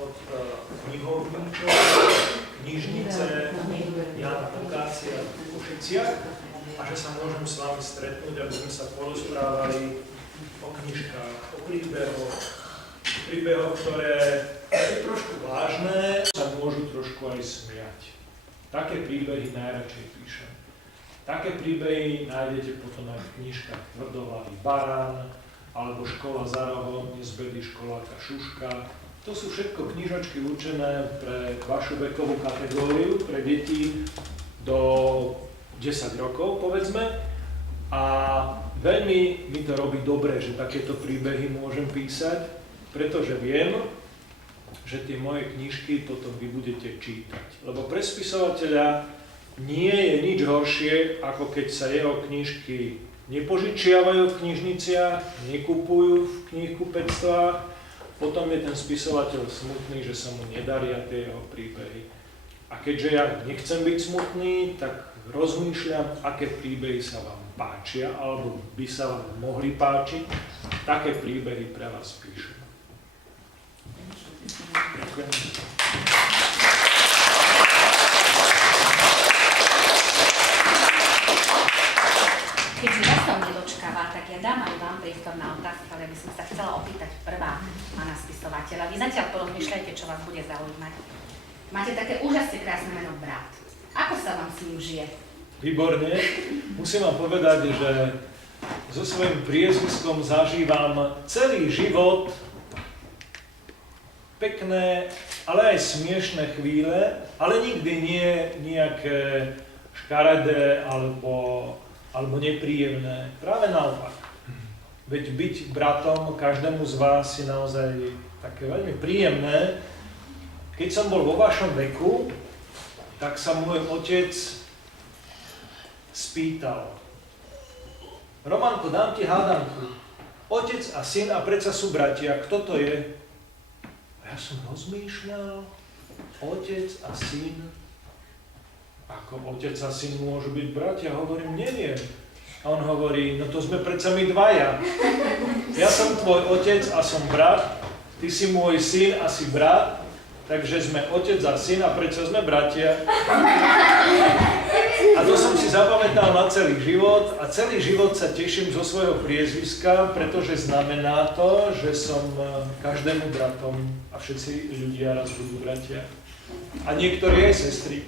od knihovníčov, knižnice Jana Pokácia v Košiciach a že sa môžem s vami stretnúť, aby sme sa porozprávali o knižkách, o príbehoch, ktoré sú trošku vážne, sa môžu trošku aj smiať. Také príbehy najradšej píšem. Také príbehy nájdete potom aj v knižkách Tvrdohlavý barán, alebo Škola za rohom, nezbedý školáka Šuška. To sú všetko knižočky určené pre vašu vekovú kategóriu, pre deti do 10 rokov, povedzme. A veľmi mi to robí dobre, že takéto príbehy môžem písať, pretože viem, že tie moje knižky potom vy budete čítať. Lebo pre spisovateľa nie je nič horšie, ako keď sa jeho knižky nepožičiavajú v knižniciach, nekupujú v knihkupectvách, potom je ten spisovateľ smutný, že sa mu nedaria tie jeho príbehy. A keďže ja nechcem byť smutný, tak rozmýšľam, aké príbehy sa vám páčia, alebo by sa vám mohli páčiť, také príbehy pre vás píšem. Ďakujem. Keďže vás som nedočkáva, tak ja dám aj vám priestor na otázky, ale by som sa chcela opýtať prvá pána spisovateľa. Vy zatiaľ porozmýšľajte, čo vás bude zaujímať. Máte také úžasne krásne meno Brat. Ako sa vám s ním žije? Výborne. Musím vám povedať, že so svojím priezviskom zažívam celý život pekné, ale aj smiešné chvíle, ale nikdy nie nejaké škaredé alebo nepríjemné. Práve naopak. Veď byť bratom každému z vás je naozaj také veľmi príjemné. Keď som bol vo vašom veku, tak sa môj otec spýtal: Romanko, dám ti hádanku. Otec a syn a predsa sú bratia. Kto to je? A ja som rozmýšľal. Otec a syn. Ako otec a syn môžu byť bratia? Hovorím, neviem. A on hovorí, no to sme predsa my dvaja. Ja som tvoj otec a som brat, ty si môj syn a si brat, takže sme otec a syn a predsa sme bratia. A to som si zapamätal na celý život a celý život sa teším zo svojho priezviska, pretože znamená to, že som každému bratom a všetci ľudia raz budú bratia. A niektorí aj sestry.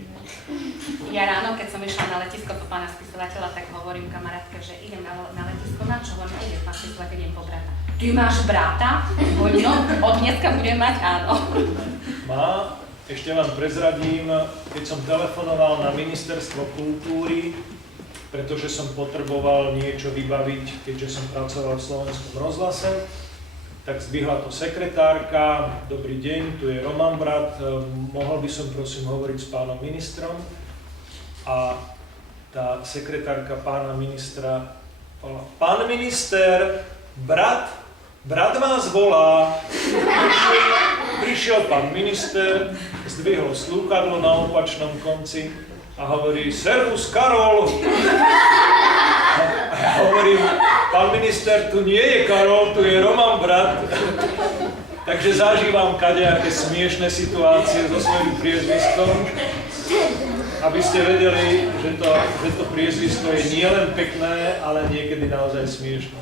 Ja ráno, keď som išla na letisko po pána spisovateľa, tak hovorím kamarátke, že idem na letisko, na čo? Hovorím, idem na spisovateľ, idem po brata. Ty máš brata? Hovorím, no, od dneska budem mať, áno. Má, ešte vám prezradím, keď som telefonoval na ministerstvo kultúry, pretože som potreboval niečo vybaviť, keďže som pracoval v Slovenskom rozhlase, tak zdvihla to sekretárka, dobrý deň, tu je Roman Brat, mohol by som prosím hovoriť s pánom ministrom. A tá sekretárka pána ministra povedala, pán minister, brat vás volá. Prišiel pán minister, zdvihol slúchadlo na opačnom konci a hovorí, servus Karol. A ja hovorím, pán minister, tu nie je Karol, tu je Roman Brat. Takže zažívam kadejaké smiešné situácie so svojím priezviskom, aby ste vedeli, že to priezvisko je nielen pekné, ale niekedy naozaj smiešné.